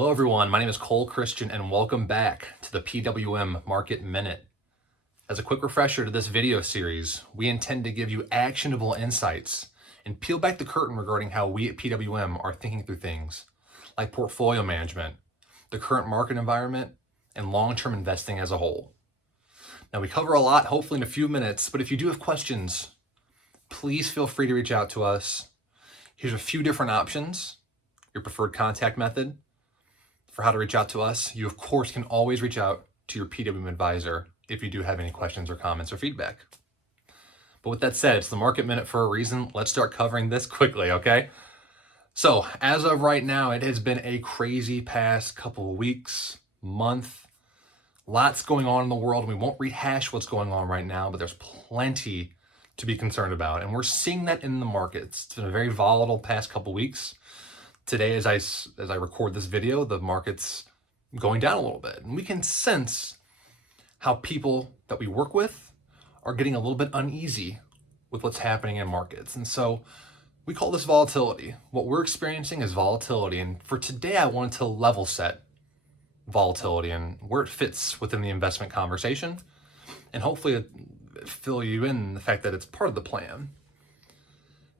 Hello everyone, my name is Cole Christian and welcome back to the PWM Market Minute. As a quick refresher to this video series, we intend to give you actionable insights and peel back the curtain regarding how we at PWM are thinking through things like portfolio management, the current market environment, and long-term investing as a whole. Now we cover a lot, hopefully in a few minutes, but if you do have questions, please feel free to reach out to us. Here's a few different options, your preferred contact method. For how to reach out to us, you of course can always reach out to your PWM advisor if you do have any questions or comments or feedback. But with that said, it's the Market Minute for a reason. Let's start covering this quickly, okay? So as of right now, it has been a crazy past couple of weeks, month. Lots going on in the world. We won't rehash what's going on right now, but there's plenty to be concerned about. And we're seeing that in the markets. It's been a very volatile past couple of weeks. Today, as I record this video, the market's going down a little bit. And we can sense how people that we work with are getting a little bit uneasy with what's happening in markets. And so we call this volatility. What we're experiencing is volatility. And for today, I wanted to level set volatility and where it fits within the investment conversation. And hopefully fill you in the fact that it's part of the plan.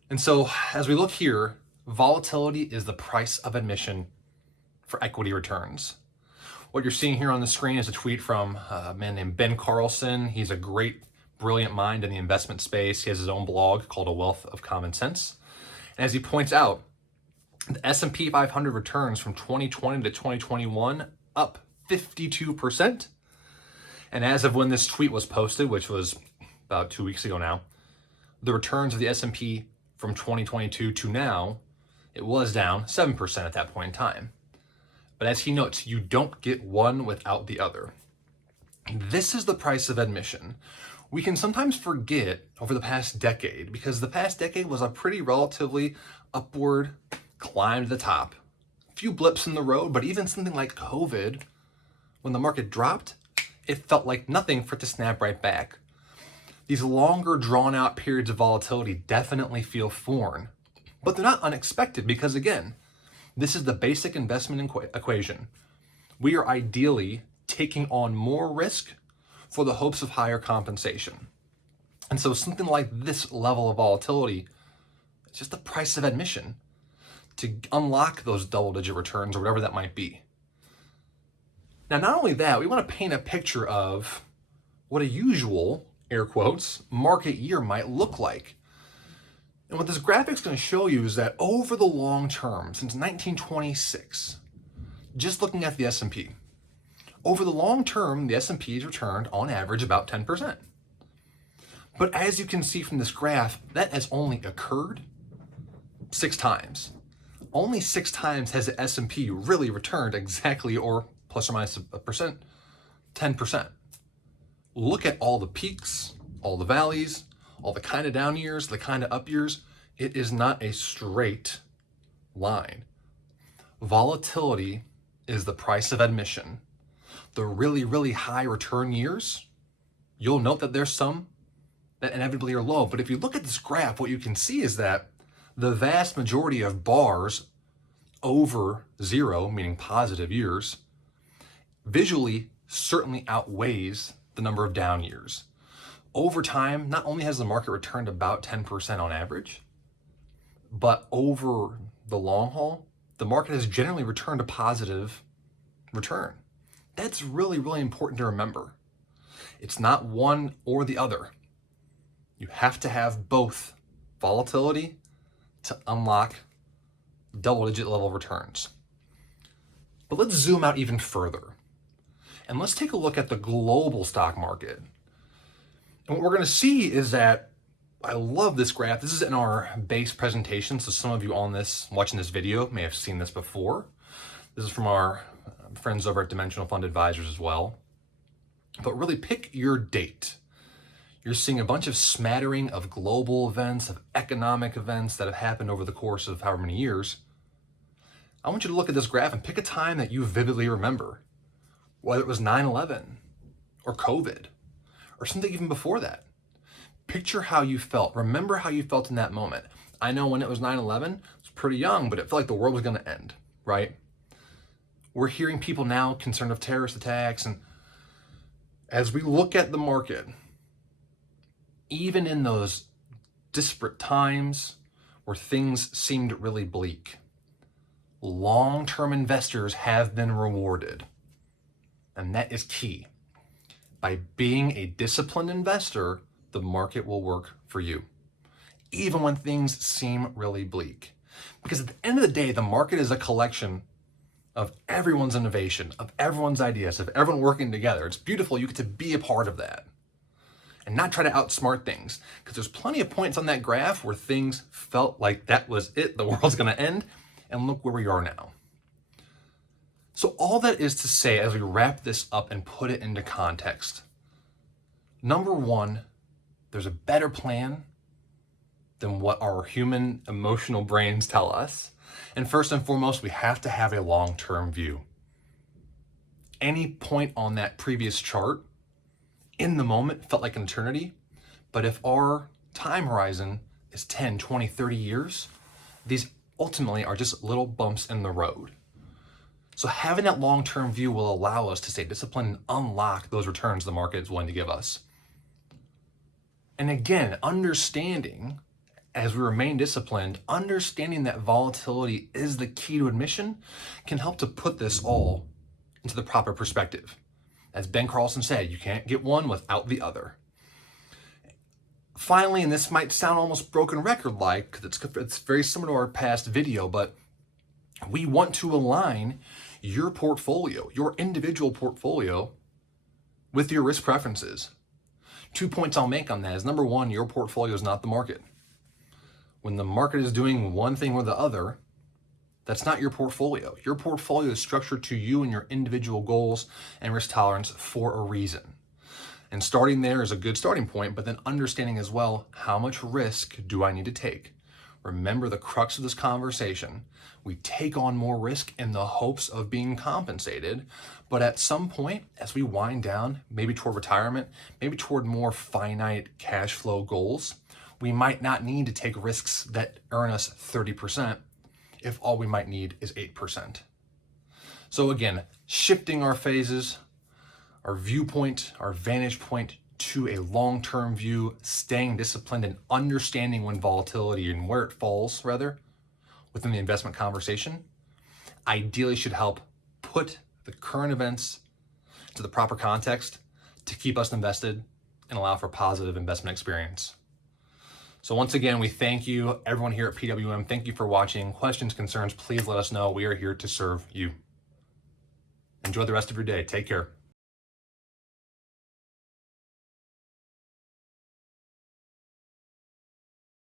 And so as we look here, volatility is the price of admission for equity returns. What you're seeing here on the screen is a tweet from a man named Ben Carlson. He's a great, brilliant mind in the investment space. He has his own blog called A Wealth of Common Sense. And as he points out, the S&P 500 returns from 2020 to 2021 up 52%. And as of when this tweet was posted, which was about 2 weeks ago now, the returns of the S&P from 2022 to now, it was down 7% at that point in time. But as he notes, you don't get one without the other. This is the price of admission. We can sometimes forget over the past decade, because the past decade was a pretty relatively upward climb to the top. A few blips in the road, but even something like COVID, when the market dropped, it felt like nothing for it to snap right back. These longer drawn out periods of volatility definitely feel foreign. But they're not unexpected because, again, this is the basic investment equation. We are ideally taking on more risk for the hopes of higher compensation. And so something like this level of volatility, it's just the price of admission to unlock those double-digit returns or whatever that might be. Now, not only that, we want to paint a picture of what a usual, air quotes, market year might look like. And what this graphic's going to show you is that over the long term, since 1926, just looking at the S&P, over the long term, the S&P has returned on average about 10%. But as you can see from this graph, that has only occurred 6 times. Only 6 times has the S&P really returned exactly, or plus or minus a percent, 10%. Look at all the peaks, all the valleys, all the kind of down years, the kind of up years. It is not a straight line. Volatility is the price of admission. The really, really high return years, you'll note that there's some that inevitably are low. But if you look at this graph, what you can see is that the vast majority of bars over 0, meaning positive years, visually certainly outweighs the number of down years. Over time, not only has the market returned about 10% on average, but over the long haul, the market has generally returned a positive return. That's really, really important to remember. It's not one or the other. You have to have both volatility to unlock double-digit level returns. But let's zoom out even further. And let's take a look at the global stock market. And what we're going to see is that, I love this graph. This is in our base presentation, so some of you on this, watching this video, may have seen this before. This is from our friends over at Dimensional Fund Advisors as well. But really pick your date. You're seeing a bunch of smattering of global events, of economic events that have happened over the course of however many years. I want you to look at this graph and pick a time that you vividly remember, whether it was 9/11 or COVID, or something even before that. Picture how you felt. Remember how you felt in that moment. I know when it was 9/11, I was pretty young, but it felt like the world was going to end, right? We're hearing people now concerned of terrorist attacks. And as we look at the market, even in those disparate times where things seemed really bleak, long-term investors have been rewarded. And that is key. By being a disciplined investor, the market will work for you, even when things seem really bleak. Because at the end of the day, the market is a collection of everyone's innovation, of everyone's ideas, of everyone working together. It's beautiful. You get to be a part of that and not try to outsmart things. Because there's plenty of points on that graph where things felt like that was it, the world's going to end. And look where we are now. So all that is to say, as we wrap this up and put it into context, number one, there's a better plan than what our human emotional brains tell us. And first and foremost, we have to have a long-term view. Any point on that previous chart in the moment felt like an eternity, but if our time horizon is 10, 20, 30 years, these ultimately are just little bumps in the road. So having that long-term view will allow us to stay disciplined and unlock those returns the market is willing to give us. And again, understanding, as we remain disciplined, understanding that volatility is the key to admission can help to put this all into the proper perspective. As Ben Carlson said, you can't get one without the other. Finally, and this might sound almost broken record-like, because it's very similar to our past video, but we want to align your portfolio, your individual portfolio, with your risk preferences. 2 points I'll make on that is, number one, your portfolio is not the market. When the market is doing one thing or the other, that's not your portfolio. Your portfolio is structured to you and your individual goals and risk tolerance for a reason. And starting there is a good starting point, but then understanding as well, how much risk do I need to take? Remember the crux of this conversation. We take on more risk in the hopes of being compensated, but at some point, as we wind down, maybe toward retirement, maybe toward more finite cash flow goals, we might not need to take risks that earn us 30% if all we might need is 8%. So again, shifting our phases, our viewpoint, our vantage point to a long-term view, staying disciplined and understanding when volatility and where it falls, rather, within the investment conversation, ideally should help put the current events to the proper context to keep us invested and allow for positive investment experience. So once again, we thank you, everyone here at PWM. Thank you for watching. Questions, concerns, please let us know. We are here to serve you. Enjoy the rest of your day. Take care.